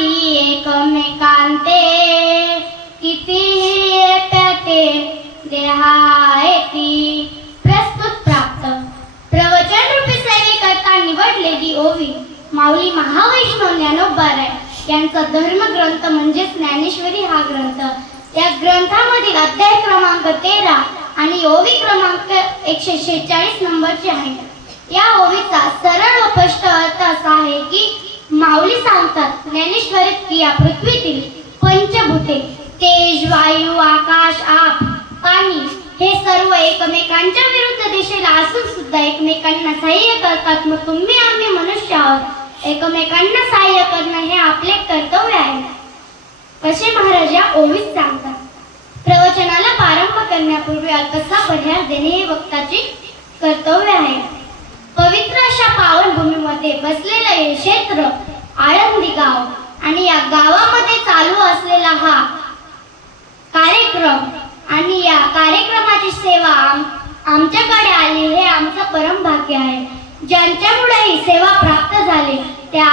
ती एकमेकांते कितीही प्याते देहायती प्रस्तुत प्राप्त प्रवचन रूपी सेवेकरता निवडलेली ओवी माऊली महावैष्णव ज्ञानोबाराय यांचा धर्मग्रंथ म्हणजे ज्ञानेश्वरी हा ग्रंथ. या ग्रंथामधील अध्याय क्रमांक 13 आणि ओवी क्रमांक 146 नंबरची आहे. या ओवीचा सरळ व स्पष्ट अर्थ असा आहे की माऊली सांगतात ज्ञानेश्वरीत की या पृथ्वीतील पंचभूते तेज वायू आकाश आप पाणी हे सर्व एकमेकांच्या विरुद्ध दिशेला असून सुद्धा एकमेकांना सहाय्य करतात. मग तुम्ही आम्ही मनुष्य आहोत, एकमेकांना सहाय्य करणं हे आपले कर्तव्य आहे असे महाराज या ओवीत सांगतात. प्रवचनाला प्रारंभ करण्यापूर्वी अल्पसा पर्याय देणे हे वक्ताचे कर्तव्य आहे. पवित्र अशा पावनभूमीमध्ये बसलेलं हे क्षेत्र आळंदी गाव आणि या गावामध्ये चालू असलेला हा कार्यक्रम आणि या कार्यक्रमाची सेवा आमच्याकडे आली हे आमचं परम भाग्य आहे. ज्यांच्यामुळे ही सेवा प्राप्त झाली त्या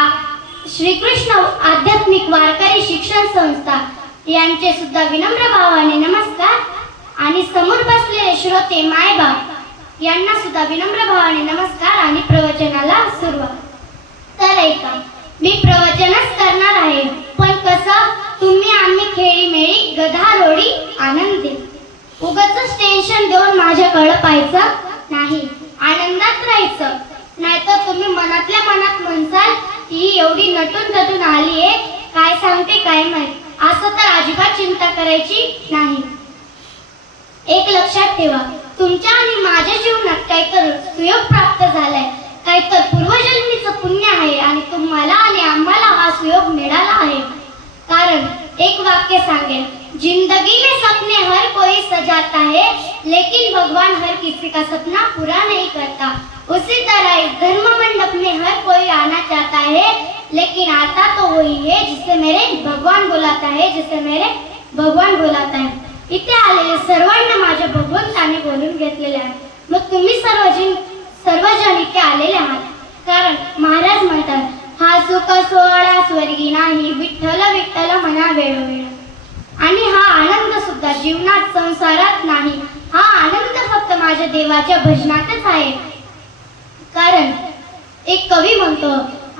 श्रीकृष्ण आध्यात्मिक वारकरी शिक्षण संस्था यांचे सुद्धा विनम्र भावाने नमस्कार आणि समोर बसलेले श्रोते मायबाप यांना सुद्धा विनम्र भावाने नमस्कार आणि प्रवचनाला सुरुवात. तर ऐका, मी प्रवचनच करणार आहे पण कसं तुम्ही आम्ही खेळीमेळी गधारोळी आनंदी उगाचच टेन्शन देऊन माझ्याकडे पाहायचं नाही, आनंदात राहायचं. नाहीतर तुम्ही मनातल्या मनात म्हणसाल ही एवढी नटून तटून आली आहे काय सांगते काय माहित, असं तर अजिबात चिंता करायची नाही. एक लक्षात ठेवा, तुमच्या आणि माझ्या जीवनात काहीतर सुयोग प्राप्त झालाय, काहीतर पूर्वजन्मीचं पुण्य आहे आणि तुम्हाला आणि आम्हाला हा सुयोग मिळाला आहे. कारण एक वाक्य सांगेल, जिंदगी में सपने हर कोई सजाता है लेकिन भगवान हर किसी का सपना पूरा नहीं करता. उसी तरह इस धर्म मंडप में हर कोई आना चाहता है लेकिन आता तो वही है जिसे मेरे भगवान बुलाता है, जिसे मेरे भगवान बुलाता है. इथे आलेले सर्वांना माझ्या भगवंताने बोलून घेतलेले आहे. मग तुम्ही सर्वजण इथे आलेले आहात कारण महाराज म्हणतात हा सुख सोहळा स्वर्गी नाही, विठ्ठल विठ्ठल म्हणा वेळोवेळ. आणि हा आनंद सुद्धा जीवनात संसारात नाही, हा आनंद फक्त माझ्या देवाच्या भजनातच आहे. कारण एक कवी म्हणतो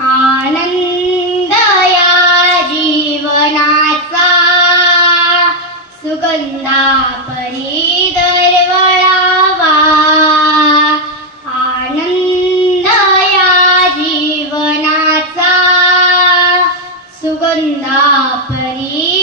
आनंद या जीवनाचा सुगंधा परी दरवळावा, आनंद या जीवनाचा सुगंधा परी